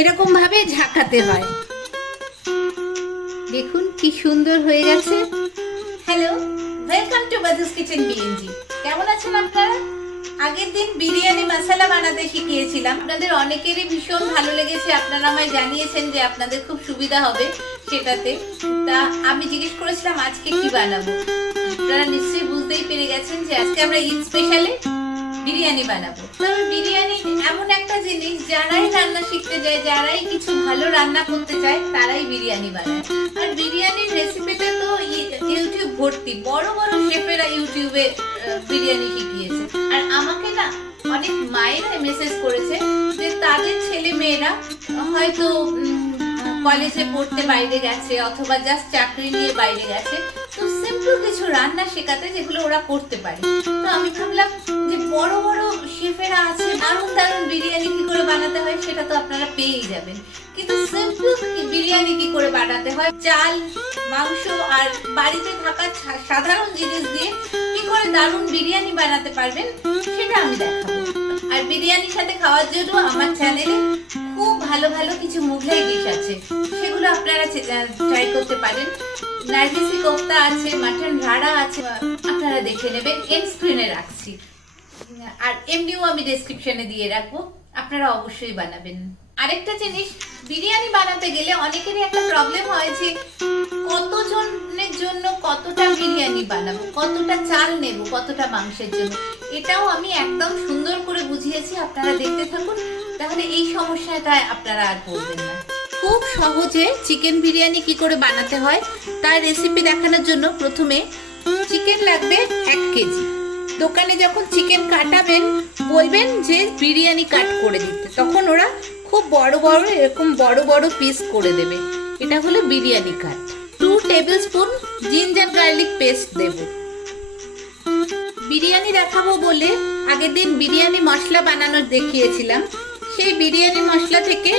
এরকম ভাবে ঝাঁকাতে হয়। দেখুন কি সুন্দর হয়ে গেছে। Hello, welcome to Madhu's kitchen বিএনজি। কেমন আছেন আপনারা? আগের দিন বিরিয়ানি মশলা বানাতে শিখিয়েছিলাম, আপনাদের অনেকেরই ভীষণ ভালো লেগেছে। আপনারা আমায় জানিয়েছেন যে আপনাদের খুব সুবিধা হবে সেটাতে। তা আমি জিজ্ঞেস করেছিলাম আজকে কি বানাবো। আপনারা নিশ্চয়ই বুঝতেই পেরে গেছেন যে আজকে আমরা ঈদ স্পেশালে বিরিয়ানি বানাবো। তবে বিরিয়ানি এমন একটা জিনিস, যারাই রান্না শিখতে যায়, যারাই কিছু ভালো রান্না করতে চায়, তারাই বিরিয়ানি বানায়। আর বিরিয়ানির রেসিপিতে তো ইউটিউব ভর্তি, বড় বড় শেফেরা ইউটিউবে বিরিয়ানি শিখিয়েছে। আর আমাকে না অনেক মায়েরা মেসেজ করেছে যে তাদের ছেলে মেয়েরা হয়তো কলেজে পড়তে বাইরে গেছে অথবা জাস্ট চাকরি নিয়ে বাইরে গেছে, তো সিম্পল কিছু রান্না শেখাতে যেগুলো ওরা করতে পারে। তো আমি ভাবলাম যে বড় বড় শেফেরা আছে, দারুণ দারুণ বিরিয়ানি কি করে বানাতে হয় সেটা তো আপনারা পেয়েই যাবেন, কিন্তু সিম্পল বিরিয়ানি কি করে বানাতে হয়, চাল, মাংস আর বাড়িতে থাকা সাধারণ জিনিস দিয়ে কি করে দারুণ বিরিয়ানি বানাতে পারবেন সেটা আমি দেখাবো। আর বিরিয়ানির সাথে খাওয়ার জন্য আমার চ্যানেলে খুব ভালো ভালো কিছু মুঘলাই ডিশ আছে, সেগুলো আপনারা ট্রাই করতে পারেন। নার্গিশি কোফতা আছে, মাটন রাড়া আছে, আপনারা দেখে নেবেন, এন্ড স্ক্রিনে রাখছি। আর এমনিও আমি ডেসক্রিপশনে দিয়ে রাখবো, আপনারা অবশ্যই বানাবেন। আরেকটা জিনিস, বিরিয়ানি বানাতে গেলে অনেকেরই একটা প্রবলেম হয় যে কতজনের জন্য কতটা বিরিয়ানি বানাবো, কতটা চাল নেব, কতটা মাংসের জন্য। এটাও আমি একদম সুন্দর করে বুঝিয়েছি, আপনারা দেখতে থাকুন, তাহলে এই সমস্যাটা আপনারা আর পড়বেন না। খুব সহজে চিকেন বিরিয়ানি কি করে বানাতে হয় তার রেসিপি দেখানোর জন্য প্রথমে চিকেন লাগবে 1 কেজি। দোকানে যখন চিকেন কাটাবেন বলবেন যে বিরিয়ানি কাট করে দিতে, তখন ওরা খুব বড় বড় এরকম বড় বড় পিস করে দেবে। এটা হলো biryani cut. 2 tablespoon ginger garlic paste দেব। বিরিয়ানি দেখাবো বলে আগের দিন বিরিয়ানি মশলা বানানোর দেখিয়েছিলাম, সেই বিরিয়ানি মশলা থেকে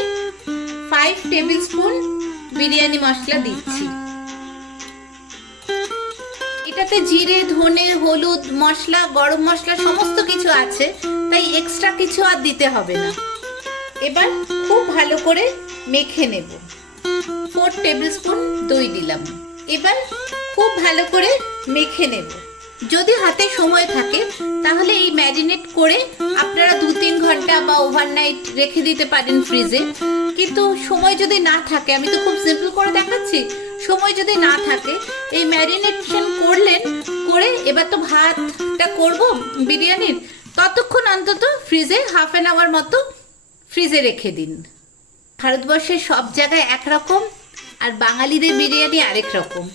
5 টেবিল স্পুন বিরিয়ানি মশলা দিচ্ছি। এটাতে জিরে, ধনে, হলুদ, মশলা, গরম মশলা সমস্ত কিছু আছে, তাই এক্সট্রা কিছু আর দিতে হবে না। এবার খুব ভালো করে মেখে নেব। 4 টেবিল স্পুন দই দিলাম। এবার খুব ভালো করে মেখে নেব। যদি হাতে সময় থাকে তাহলে এই ম্যারিনেট করে আপনারা 2-3 ঘন্টা বা ওভারনাইট রেখে দিতে পারেন ফ্রিজে। কিন্তু সময় যদি না থাকে, আমি তো খুব সিম্পল করে দেখাচ্ছি, সময় যদি না থাকে এই ম্যারিনেশন করলেন, করে এবার তো ভাতটা করব বিরিয়ানির, ততক্ষণ অন্তত ফ্রিজে হাফ অ্যান আওয়ার মতো ফ্রিজে রেখে দিন। ভারতবর্ষের সব জায়গায় একরকম, আর বাঙালিদের বিরিয়ানি আরেক রকম।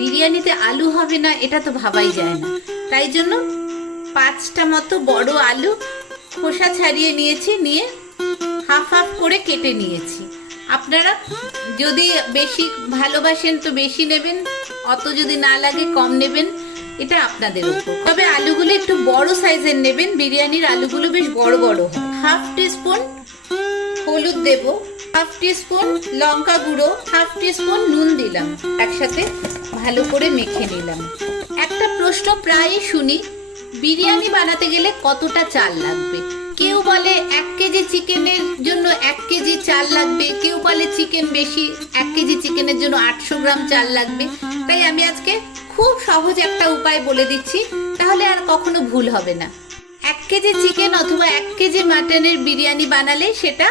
বিরিয়ানিতে আলু হবে না এটা তো ভাবাই যায় না, তাই জন্য 5টা মতো বড় আলু খোসা ছাড়িয়ে নিয়েছি, নিয়ে হাফ হাফ করে কেটে নিয়েছি। আপনারা যদি বেশি ভালোবাসেন তো বেশি নেবেন, অত যদি না লাগে কম নেবেন, এটা আপনাদের উপর। তবে আলুগুলো একটু বড় সাইজের নেবেন, বিরিয়ানির আলুগুলো বেশ বড় বড় হয়। হাফ টিস্পুন হলুদ দেব, হাফ টিস্পুন লঙ্কা গুঁড়ো, হাফ টিস্পুন নুন দিলাম, একসাথে ভালো করে মেখে নিলাম। একটা প্রশ্ন প্রায়ই শুনি, বিরিয়ানি বানাতে গেলে কতটা চাল লাগবে। কেউ বলে 1 কেজি চিকেনের জন্য 1 কেজি চাল লাগবে, কেউ বলে চিকেন বেশি, 1 কেজি চিকেনের জন্য 800 গ্রাম চাল লাগবে। তাই আমি আজকে খুব সহজ একটা উপায় বলে দিচ্ছি, তাহলে আর কখনো ভুল হবে না। 1 কেজি চিকেন অথবা 1 কেজি মাটনের বিরিয়ানি বানালে সেটা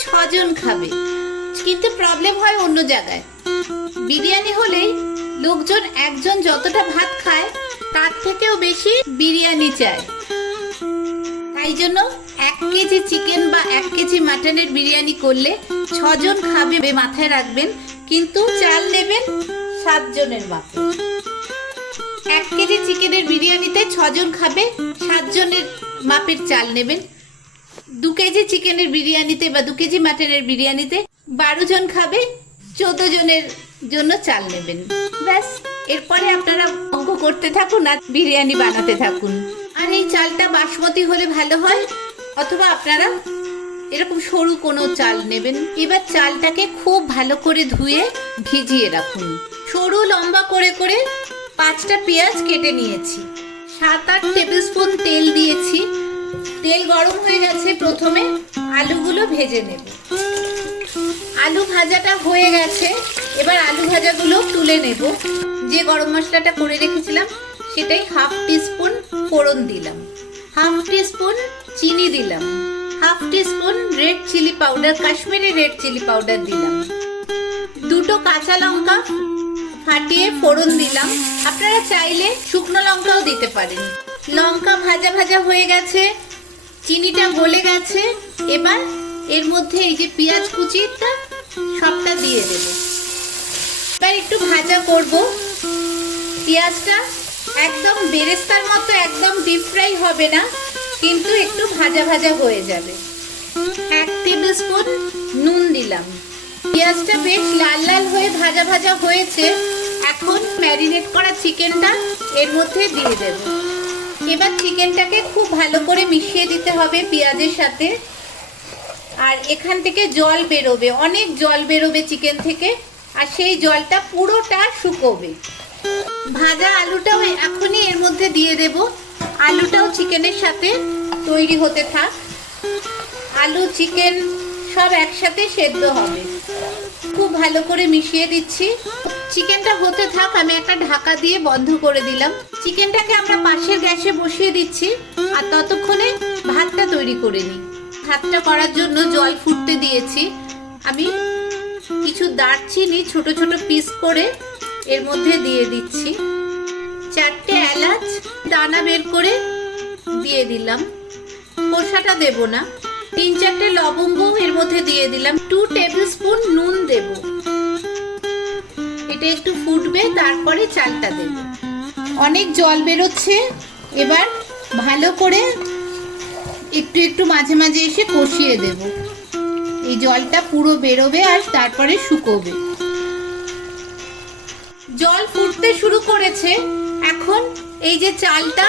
6 জন খাবে। কিন্তু প্রবলেম হয় অন্য জায়গায়। বিরিয়ানি হলেই লোকজন একজন যতটা ভাত খায় তার থেকেও বেশি বিরিয়ানি চায়। তাই জন্য 1 কেজি চিকেন বা 1 কেজি মাটনের বিরিয়ানি করলে 6 জন খাবে, মাথায় রাখবেন। কিন্তু চাল নেবেন 7 জনের মাপে। 1 কেজি চিকেনের বিরিয়ানিতে 6 জন খাবে, 7 জনের মাপের চাল নেবেন। 2 কেজি চিকেনের বিরিয়ানিতে বা 2 কেজি মাটনের বিরিয়ানিতে 12 জন খাবে, 14 জনের জন্য চাল নেবেন। ব্যাস, এরপরে আপনারা অঙ্ক করতে থাকুন আর বিরিয়ানি বানাতে থাকুন। আর এই চালটা বাসমতি হলে ভালো হয়, অথবা আপনারা এরকম সরু কোনো চাল নেবেন। এবার চালটাকে খুব ভালো করে ধুয়ে ভিজিয়ে রাখুন। সরু লম্বা করে করে 5টা পেঁয়াজ কেটে নিয়েছি। 7-8 টেবিল স্পুন তেল দিয়েছি। তেল গরম হয়ে গেছে, প্রথমে আলুগুলো ভেজে নেব। আলু ভাজাটা হয়ে গেছে, এবার আলু ভাজাগুলো তুলে নেব। যে গরম মশলাটা করে রেখেছিলাম সেটাই 1/2 টিস্পুন ফোড়ন দিলাম, 1/2 টিস্পুন চিনি দিলাম, 1/2 teaspoon red chilli powder, Kashmiri red chilli powder দিলাম, 2টো কাঁচা লঙ্কা ফাটিয়ে ফোড়ন দিলাম। আপনারা চাইলে শুকনো লঙ্কাও দিতে পারেন। লঙ্কা ভাজা ভাজা হয়ে গেছে, চিনিটা গলে গেছে। এবার এর মধ্যে এই যে পেঁয়াজ কুচিটা সবটা দিয়ে দেব। এবার একটু ভাজা করব। পেঁয়াজটা একদম বেরেস্তার মতো একদম ডিপ ফ্রাই হবে না, কিন্তু একটু ভাজা ভাজা হয়ে যাবে। 1 টেবিল স্পুন নুন দিলাম। পেঁয়াজটা বেশ লাল লাল হয়ে ভাজা ভাজা হয়েছে। এখন ম্যারিনেট করা চিকেনটা এর মধ্যে দিয়ে দেব। এবার চিকেনটাকে খুব ভালো করে মিশিয়ে দিতে হবে পেঁয়াজের সাথে। আর এখান থেকে জল বেরোবে, অনেক জল বেরোবে চিকেন থেকে, আর সেই জলটা পুরোটা শুকোবে। ভাজা আলুটাও এখনই এর মধ্যে দিয়ে দেব। আলুটাও চিকেনের সাথে তৈরি হতে থাক। আলু চিকেন সব একসাথে সেদ্ধ হবে। খুব ভালো করে মিশিয়ে দিচ্ছি। চিকেনটা হতে থাক, আমি একটা ঢাকা দিয়ে বন্ধ করে দিলাম। চিকেনটাকে আমরা পাশের গ্যাসে বসিয়ে দিচ্ছি, আর ততক্ষণে ভাতটা তৈরি করে নিই। ভাতটা করার জন্য জল ফুটতে দিয়েছি। আমি কিছু দারচিনি ছোট ছোট পিস করে এর মধ্যে দিয়ে দিচ্ছি। 4টে এলাচ দানা বের করে দিয়ে দিলাম, খোসাটা দেব না। 3-4টে লবঙ্গ এর মধ্যে দিয়ে দিলাম। 2 টেবিল স্পুন নুন দেব। এটা একটু ফুটবে, তারপরে চালটা দেব। অনেক জল বেরোচ্ছে, এবার ভালো করে একটু একটু মাঝে মাঝে এসে কষিয়ে দেব। এই জলটা পুরো বেরোবে আর তারপরে শুকোবে। জল ফুটতে শুরু করেছে। এখন এই যে চালটা,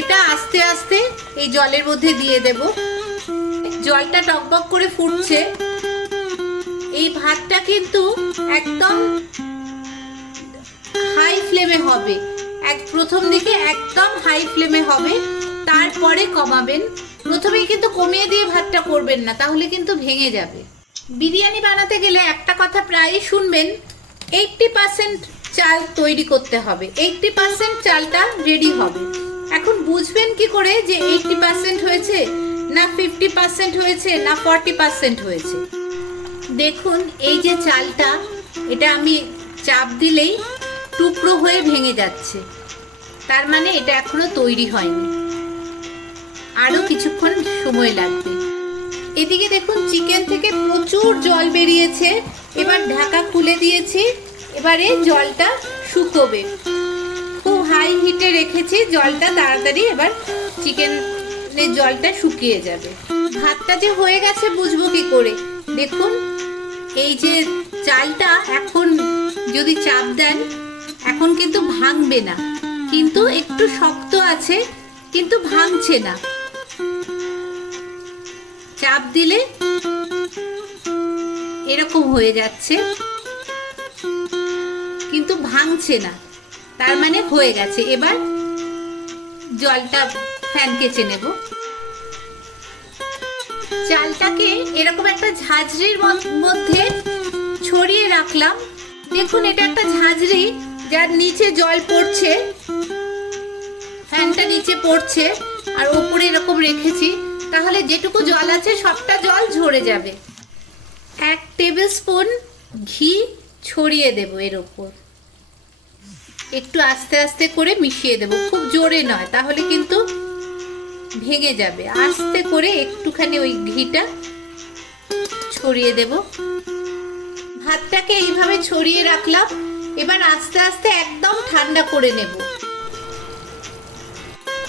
এটা আস্তে আস্তে এই জলের মধ্যে দিয়ে দেব। জলটা টকবক করে ফুটছে। এই ভাতটা কিন্তু একদম হাই ফ্লেমে হবে। প্রথম দিকে একদম হাই ফ্লেমে হবে, তারপরে কমাবেন। প্রথমেই কিন্তু কমিয়ে দিয়ে ভাতটা করবেন না, তাহলে কিন্তু ভেঙে যাবে। বিরিয়ানি বানাতে গেলে একটা কথা প্রায়ই শুনবেন, 80% চাল তৈরি করতে হবে, 80% চালটা রেডি হবে। এখন বুঝবেন কি করে যে 80% হয়েছে না 50% হয়েছে না 40% হয়েছে? দেখুন এই যে চালটা, এটা আমি চাপ দিলেই টুকরো হয়ে ভেঙে যাচ্ছে, তার মানে এটা এখনো তৈরি হয়নি, আরো কিছুক্ষণ সময় লাগবে। এদিকে দেখুন চিকেন থেকে প্রচুর জল বেরিয়েছে। এবার ঢাকা খুলে দিয়েছি। এবারে জলটা শুকোবে। খুব হাই হিটে রেখেছি জলটা, তাড়াতাড়ি এবার চিকেনের জলটা শুকিয়ে যাবে। ভাতটা যে হয়ে গেছে বুঝবো কি করে? দেখুন এই যে চালটা এখন যদি চাপ দেন, এখন কিন্তু ভাঙবে না, কিন্তু একটু শক্ত আছে, কিন্তু ভাঙছে না। চাপ দিলে এরকম হয়ে যাচ্ছে, কিন্তু ভাঙছে না, তার মানে হয়ে গেছে। এবার জলটা ফ্যান কেচে নেব। চালটাকে এরকম একটা ঝাঁঝরির মধ্যে ছড়িয়ে রাখলাম। দেখুন এটা একটা ঝাঁঝরি, যার নিচে জল পড়ছে, ফ্যানটা নিচে পড়ছে, আর ওপরে এরকম রেখেছি, তাহলে যেটুকু জল আছে সবটা জল ঝরে যাবে। 1 টেবিল স্পুন ঘি ছড়িয়ে দেব এর ওপর। একটু আস্তে আস্তে করে মিশিয়ে দেব, খুব জোরে নয়, তাহলে কিন্তু ভেঙে যাবে। আস্তে করে একটুখানি ওই ঘিটা ছড়িয়ে দেব। ভাতটাকে এইভাবে ছড়িয়ে রাখলাম। এবার আস্তে আস্তে একদম ঠান্ডা করে নেব।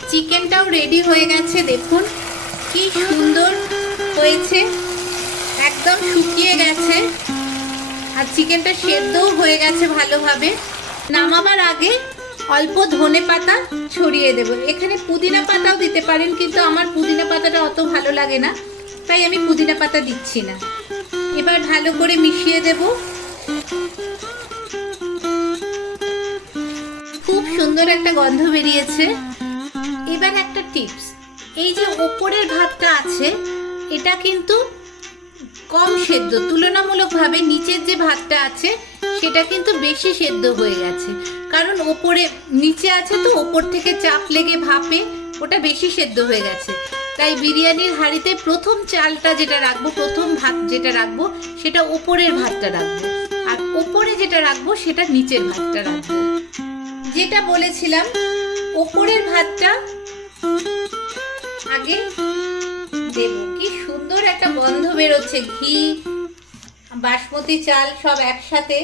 চিকেনটাও রেডি হয়ে গেছে, দেখুন কি সুন্দর হয়েছে, একদম শুকিয়ে গেছে, আর চিকেনটা সেদ্ধও হয়ে গেছে ভালোভাবে। নামাবার আগে অল্প ধনে পাতা ছড়িয়ে দেব। এখানে পুদিনা পাতাও দিতে পারেন, কিন্তু আমার পুদিনা পাতাটা অত ভালো লাগে না, তাই আমি পুদিনা পাতা দিচ্ছি না। এবার ভালো করে মিশিয়ে দেব। খুব সুন্দর একটা গন্ধ বেরিয়েছে। এবার একটা টিপস, এই যে ওপরের ভাতটা আছে, এটা কিন্তু কম সেদ্ধ, তুলনামূলকভাবে নিচের যে ভাতটা আছে সেটা কিন্তু বেশি সেদ্ধ হয়ে গেছে, কারণ ওপরে নিচে আছে তো ওপর থেকে চাপ লেগে ভাপে ওটা বেশি সেদ্ধ হয়ে গেছে। তাই বিরিয়ানির হাঁড়িতে প্রথম চালটা যেটা রাখবো, প্রথম ভাত যেটা রাখবো সেটা ওপরের ভাতটা রাখবো, আর ওপরে যেটা রাখবো সেটা নিচের ভাতটা রাখবো। যেটা বলেছিলাম ওপরের ভাতটা আগে দেব। কি সুন্দর একটা গন্ধ বেরোচ্ছে, ঘি বাসমতি চাল সব একসাথে,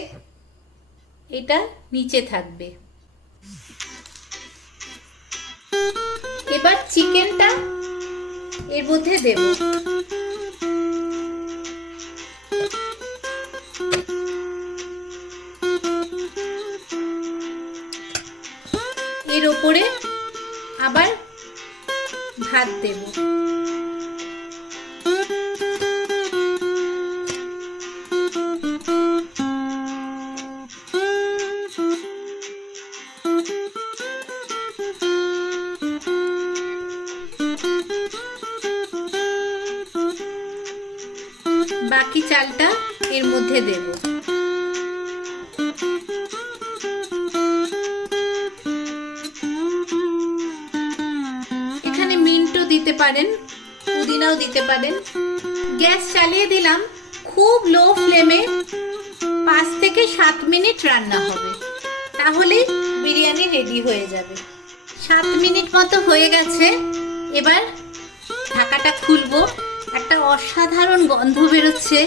এটা নিচে থাকবে। এবার চিকেনটা এর মধ্যে দেব। এর উপরে আবার ভাত দেব। বাকি চালটা এর মধ্যে দেব। এখানে মিন্টও দিতে পারেন, পুদিনাও দিতে পারেন। গ্যাস চালিয়ে দিলাম, খুব লো ফ্লেমে 5 থেকে 7 মিনিট রান্না হবে, তাহলেই বিরিয়ানি রেডি হয়ে যাবে। 7 মিনিট মতো হয়ে গেছে। এবার ঢাকাটা খুলবো। একটা অসাধারণ গন্ধ বেরোচ্ছে,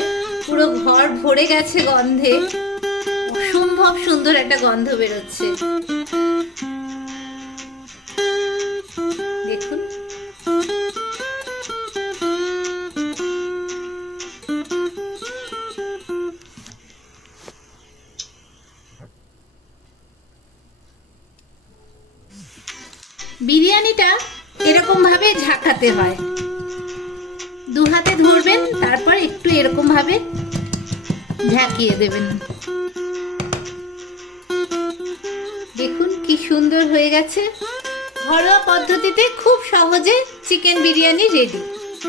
পুরো ঘর ভরে গেছে গন্ধে, অসম্ভব সুন্দর একটা গন্ধ বেরোচ্ছে। দেখুন বিরিয়ানিটা এরকম ভাবে ঝাঁকাতে হয়, 2 হাতে ধরবেন, তারপর একটু এরকম ভাবে ঝাঁকিয়ে দেবেন। দেখুন কি সুন্দর হয়ে গেছে। ঘরোয়া পদ্ধতিতে খুব সহজে চিকেন বিরিয়ানি রেডি।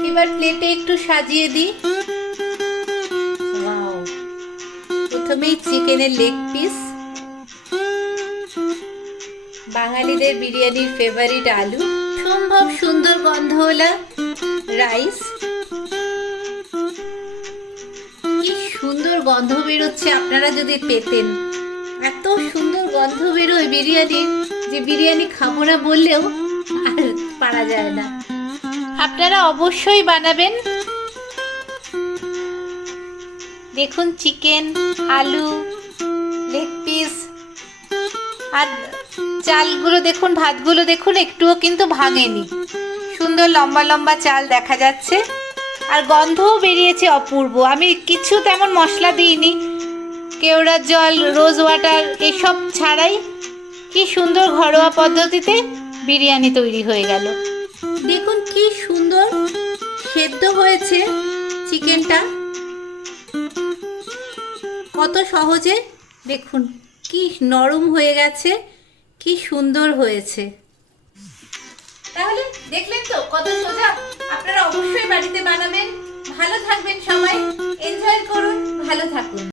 এবার প্লেটে একটু সাজিয়ে দিই। ওয়াও, প্রথমেই চিকেনের লেগ পিস, বাঙালিদের বিরিয়ানির ফেভারিট আলু, সম্ভব সুন্দর গন্ধওয়ালা রাইস। কি সুন্দর গন্ধ বেরোচ্ছে, আপনারা যদি পেতেন, এত সুন্দর গন্ধ বেরোয় বিরিয়ানির যে বিরিয়ানি খাবো না বললেও আর পারা যায় না। আপনারা অবশ্যই বানাবেন। দেখুন চিকেন, আলু, লেগ পিস, আর চালগুলো দেখুন, ভাতগুলো দেখুন, একটুও কিন্তু ভাঙেনি, সুন্দর লম্বা লম্বা চাল দেখা যাচ্ছে, আর গন্ধও বেরিয়েছে অপূর্ব। আমি কিছু তেমন মশলা দিইনি, কেওড়ার জল, রোজ ওয়াটার এসব ছাড়াই কি সুন্দর ঘরোয়া পদ্ধতিতে বিরিয়ানি তৈরি হয়ে গেল। দেখুন কি সুন্দর সেদ্ধ হয়েছে চিকেনটা, কত সহজে, দেখুন কি নরম হয়ে গেছে, কি সুন্দর হয়েছে। তাহলে দেখলেন তো কত সোজা। আপনারা অবশ্যই বাড়িতে বানাবেন। ভালো থাকবেন সবাই, এনজয় করুন, ভালো থাকুন।